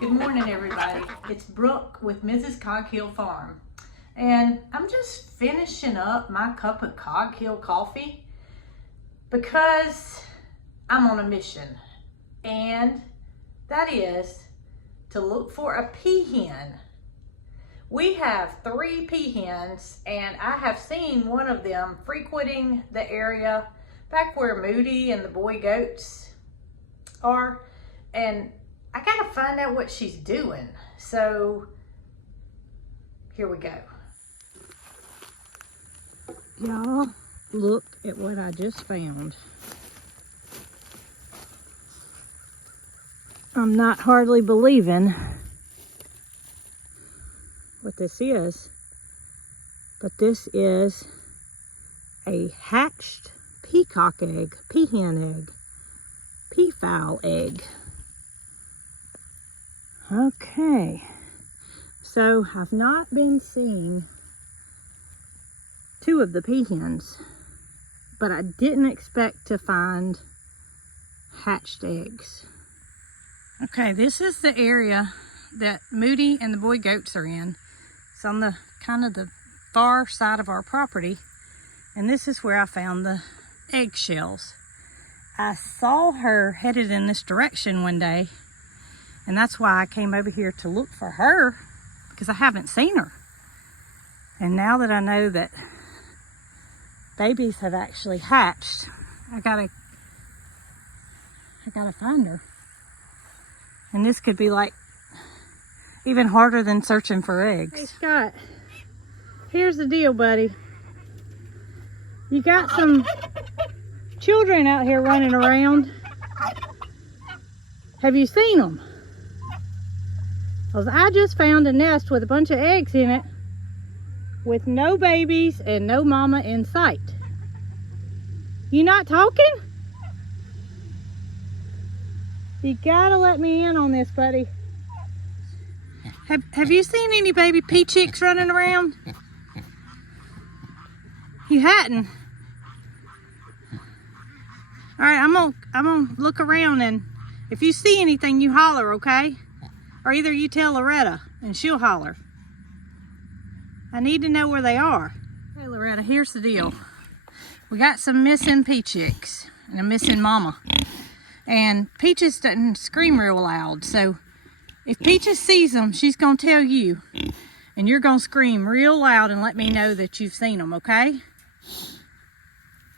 Good morning, everybody. It's Brooke with Mrs. Cog Hill Farm. And I'm just finishing up my cup of Cog Hill coffee because I'm on a mission. And that is to look for a peahen. We have 3 peahens, and I have seen one of them frequenting the area back where Moody and the boy goats are. And I gotta find out what she's doing. So here we go. Y'all, look at what I just found. I'm not hardly believing what this is, but this is a hatched peacock egg, peahen egg, peafowl egg. Okay, so I've not been seeing 2 of the peahens, but I didn't expect to find hatched eggs. Okay, this is the area that Moody and the boy goats are in. It's on the kind of the far side of our property, and this is where I found the eggshells. I saw her headed in this direction one day, and that's why I came over here to look for her, because I haven't seen her. And now that I know that babies have actually hatched, I gotta find her. And this could be like even harder than searching for eggs. Hey Scott, here's the deal, buddy. You got some children out here running around. Have you seen them? Because I just found a nest with a bunch of eggs in it with no babies and no mama in sight. You not talking? You gotta let me in on this, buddy. Have you seen any baby peachicks running around? You hadn't. All right, I'm gonna look around, and if you see anything, you holler, okay? Or either you tell Loretta and she'll holler. I need to know where they are. Hey Loretta, here's the deal. We got some missing peachicks and a missing mama. And Peaches doesn't scream real loud, so if Peaches sees them, she's gonna tell you. And you're gonna scream real loud and let me know that you've seen them, okay?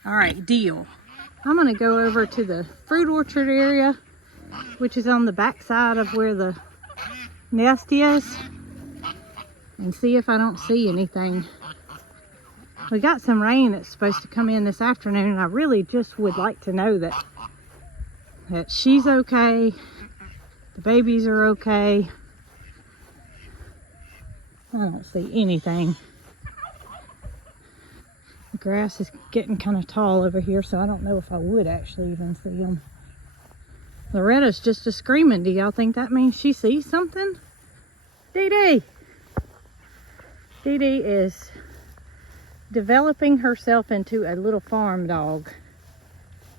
All right, deal. I'm gonna go over to the fruit orchard area, which is on the back side of where the nest is, and see if I don't see anything. We got some rain that's supposed to come in this afternoon, and I really just would like to know that she's okay, the babies are okay. I don't see anything. The grass is getting kind of tall over here, so I don't know if I would actually even see them. Loretta's just a screaming. Do y'all think that means she sees something? Dee Dee! Dee Dee is developing herself into a little farm dog.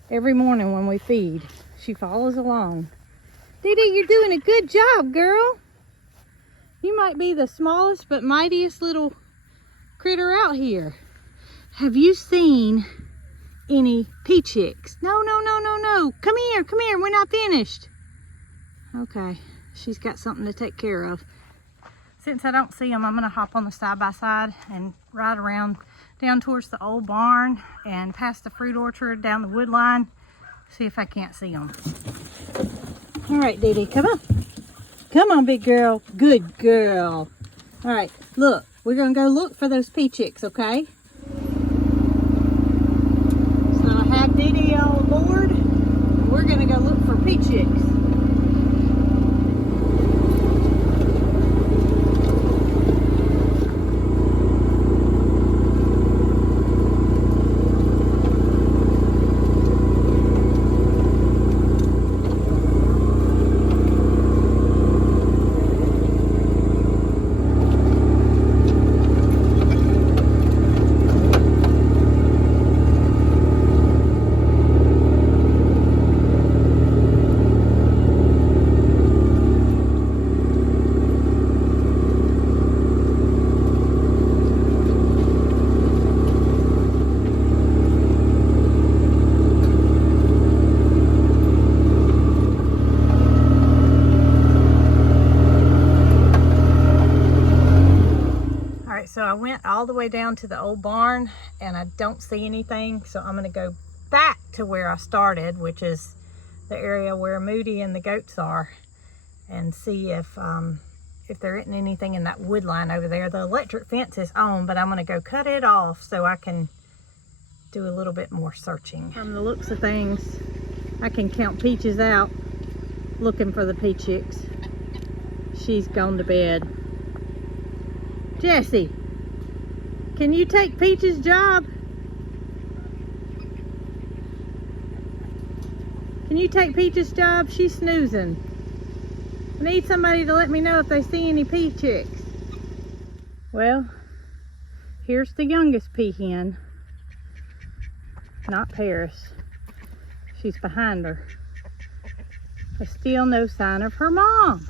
Every morning when we feed, she follows along. Dee Dee, you're doing a good job, girl. You might be the smallest but mightiest little critter out here. Have you seen any peachicks? No. Come here, we're not finished. Okay, she's got something to take care of. Since I don't see them, I'm gonna hop on the side-by-side and ride around down towards the old barn and past the fruit orchard down the wood line, see if I can't see them. All right, Dee Dee, come on. Come on, big girl. Good girl. All right, look, we're gonna go look for those peachicks, okay? So I have Dee Dee on board, and we're gonna go look for peachicks. all the way down to the old barn and I don't see anything, so I'm going to go back to where I started, which is the area where Moody and the goats are, and see if there isn't anything in that wood line over there. The electric fence is on, but I'm going to go cut it off so I can do a little bit more searching. From the looks of things, I can count Peaches out looking for the Peachicks. She's gone to bed. Jesse, can you take Peach's job? Can you take Peach's job? She's snoozing. I need somebody to let me know if they see any Peachicks. Well, here's the youngest peahen. Not Paris. She's behind her. But still no sign of her mom.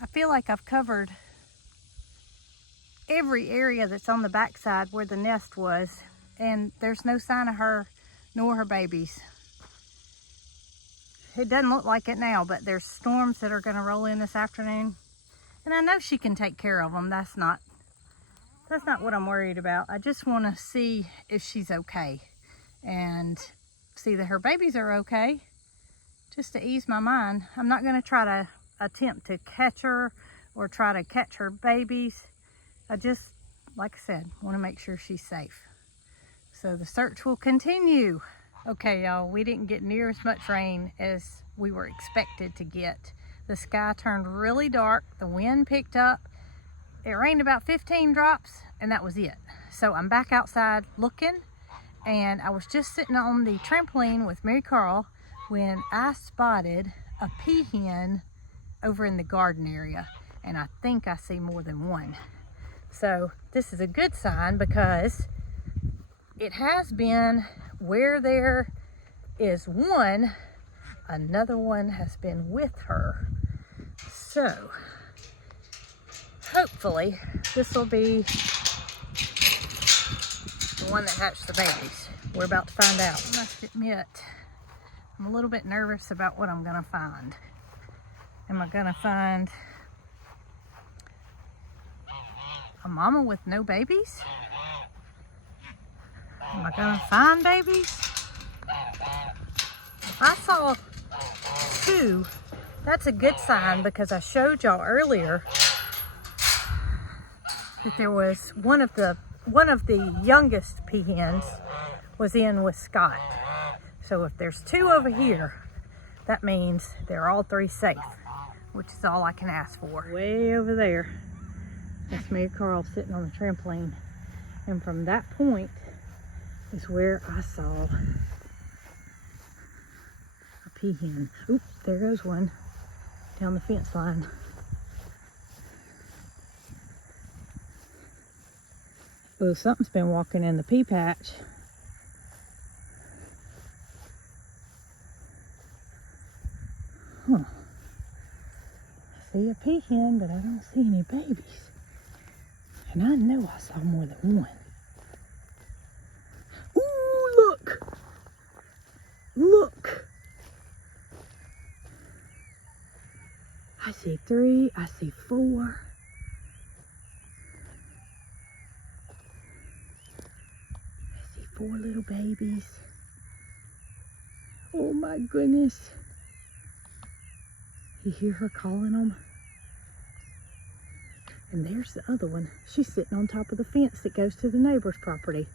I feel like I've covered every area that's on the backside where the nest was, and there's no sign of her nor her babies. It doesn't look like it now, but there's storms that are going to roll in this afternoon, and I know she can take care of them. That's not what I'm worried about. I just want to see if she's okay and see that her babies are okay, just to ease my mind. I'm not going to try to attempt to catch her or try to catch her babies. I just, like I said, want to make sure she's safe. So the search will continue. Okay, y'all, we didn't get near as much rain as we were expected to get. The sky turned really dark, the wind picked up, it rained about 15 drops, and that was it. So I'm back outside looking, and I was just sitting on the trampoline with Marycarl when I spotted a peahen over in the garden area, and I think I see more than one. So this is a good sign, because it has been where there is one, another one has been with her. So hopefully this will be the one that hatched the babies. We're about to find out. I must admit, I'm a little bit nervous about what I'm gonna find. Am I gonna find a mama with no babies? Am I gonna find babies? If I saw two, that's a good sign, because I showed y'all earlier that there was one of the youngest peahens was in with Scott. So if there's two over here, that means they're all three safe, which is all I can ask for. Way over there, that's Marycarl sitting on the trampoline, and from that point is where I saw a peahen. Oop, there goes one down the fence line. Oh, something's been walking in the pea patch. Huh. I see a peahen, but I don't see any babies. And I know I saw more than one. Ooh, look! Look! I see three, I see four. I see four little babies. Oh my goodness. You hear her calling them? And there's the other one. She's sitting on top of the fence that goes to the neighbor's property.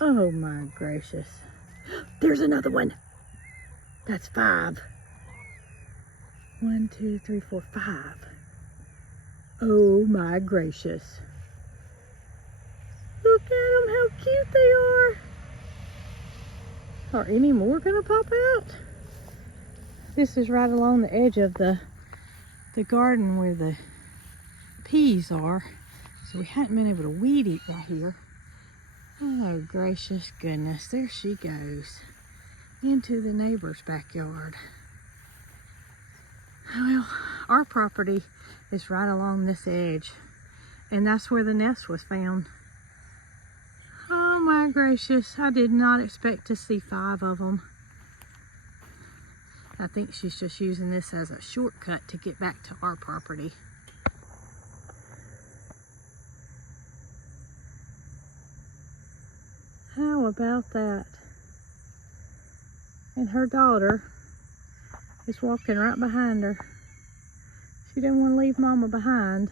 Oh my gracious. There's another one. That's 5. 1, 2, 3, 4, 5. Oh my gracious. Look at them, how cute they are. Are any more gonna pop out? This is right along the edge of the garden where the peas are. So we haven't been able to weed eat right here. Oh gracious goodness, there she goes into the neighbor's backyard. Well, our property is right along this edge, and that's where the nest was found. Oh my gracious, I did not expect to see 5 of them. I think she's just using this as a shortcut to get back to our property. How about that? And her daughter is walking right behind her. She didn't want to leave Mama behind.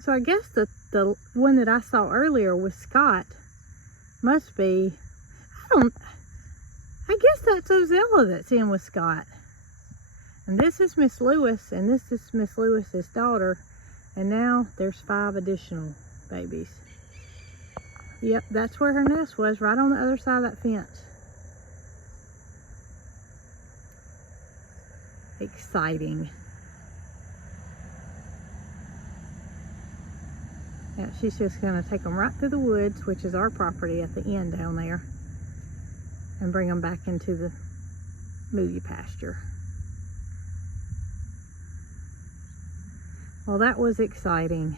So I guess the one that I saw earlier with Scott must be, I guess that's Ozella that's in with Scott. And this is Miss Lewis, and this is Miss Lewis's daughter. And now there's 5 additional babies. Yep, that's where her nest was, right on the other side of that fence. Exciting. Yeah, she's just going to take them right through the woods, which is our property at the end down there, and bring them back into the moody pasture. Well, that was exciting.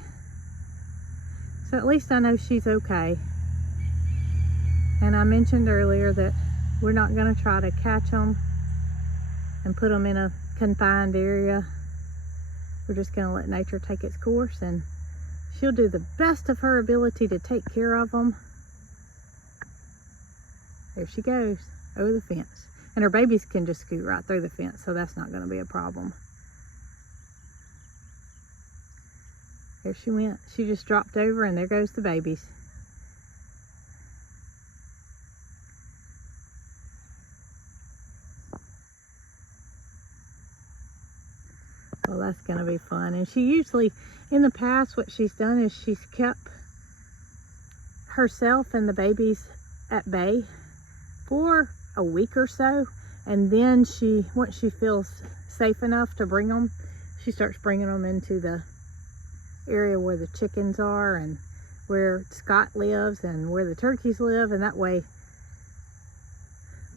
So at least I know she's okay. And I mentioned earlier that we're not going to try to catch them and put them in a confined area. We're just going to let nature take its course, and she'll do the best of her ability to take care of them. There she goes, over the fence. And her babies can just scoot right through the fence, so that's not going to be a problem. There she went. She just dropped over, and there goes the babies. Well, that's going to be fun. And she usually, in the past, what she's done is she's kept herself and the babies at bay for a week or so. And then once she feels safe enough to bring them, she starts bringing them into the area where the chickens are and where Scott lives and where the turkeys live. And that way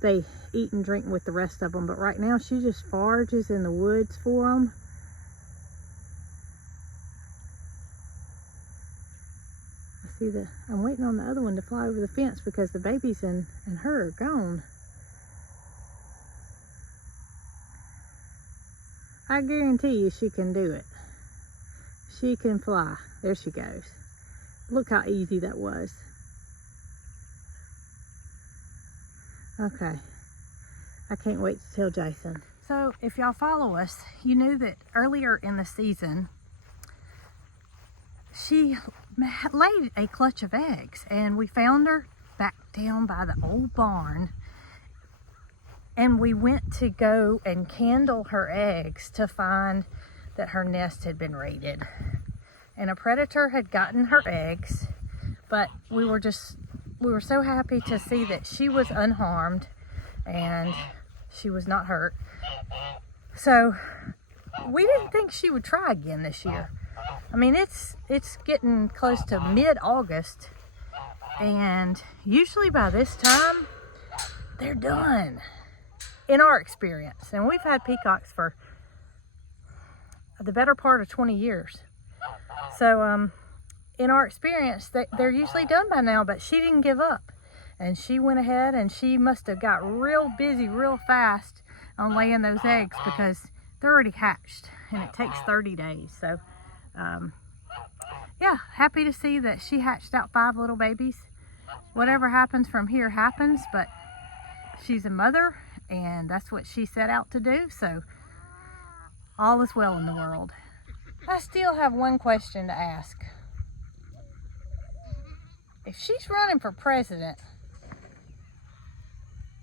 they eat and drink with the rest of them. But right now she just forages in the woods for them. I'm waiting on the other one to fly over the fence because the babies and her are gone. I guarantee you she can do it. She can fly. There she goes. Look how easy that was. Okay. I can't wait to tell Jason. So if y'all follow us, you knew that earlier in the season, she laid a clutch of eggs, and we found her back down by the old barn, and we went to go and candle her eggs to find that her nest had been raided, and a predator had gotten her eggs. But we were so happy to see that she was unharmed and she was not hurt. So we didn't think she would try again this year. I mean, it's getting close to mid-August, and usually by this time they're done, in our experience. And we've had peacocks for the better part of 20 years. So in our experience, they're usually done by now, but she didn't give up. And she went ahead, and she must have got real busy real fast on laying those eggs, because they're already hatched and it takes 30 days. So yeah, happy to see that she hatched out 5 little babies. Whatever happens from here happens, but she's a mother and that's what she set out to do. So all is well in the world. I still have one question to ask. If she's running for president,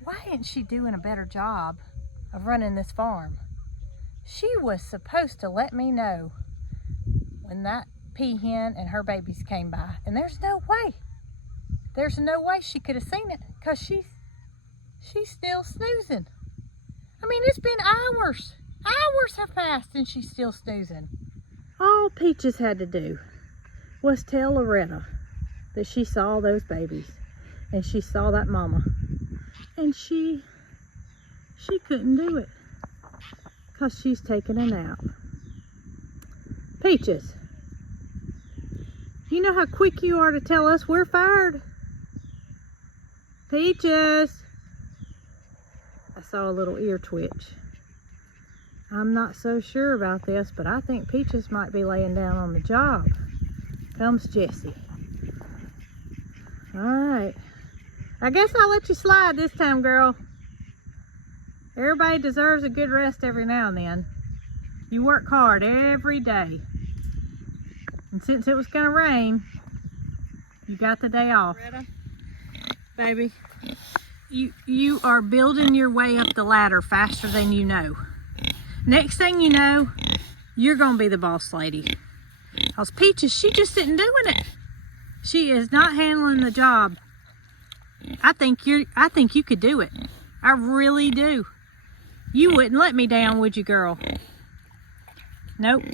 why isn't she doing a better job of running this farm? She was supposed to let me know when that peahen and her babies came by, and there's no way she could have seen it, because she's still snoozing. I mean, it's been hours have passed and she's still snoozing. All Peaches had to do was tell Loretta that she saw those babies and she saw that mama, and she couldn't do it because she's taking a nap. Peaches, you know how quick you are to tell us we're fired? Peaches. I saw a little ear twitch. I'm not so sure about this, but I think Peaches might be laying down on the job. Comes Jessie. All right. I guess I'll let you slide this time, girl. Everybody deserves a good rest every now and then. You work hard every day. And since it was gonna rain, you got the day off. Greta? Baby, you are building your way up the ladder faster than you know. Next thing you know, you're gonna be the boss lady. Cause Peaches, she just isn't doing it. She is not handling the job. I think you could do it. I really do. You wouldn't let me down, would you, girl? Nope.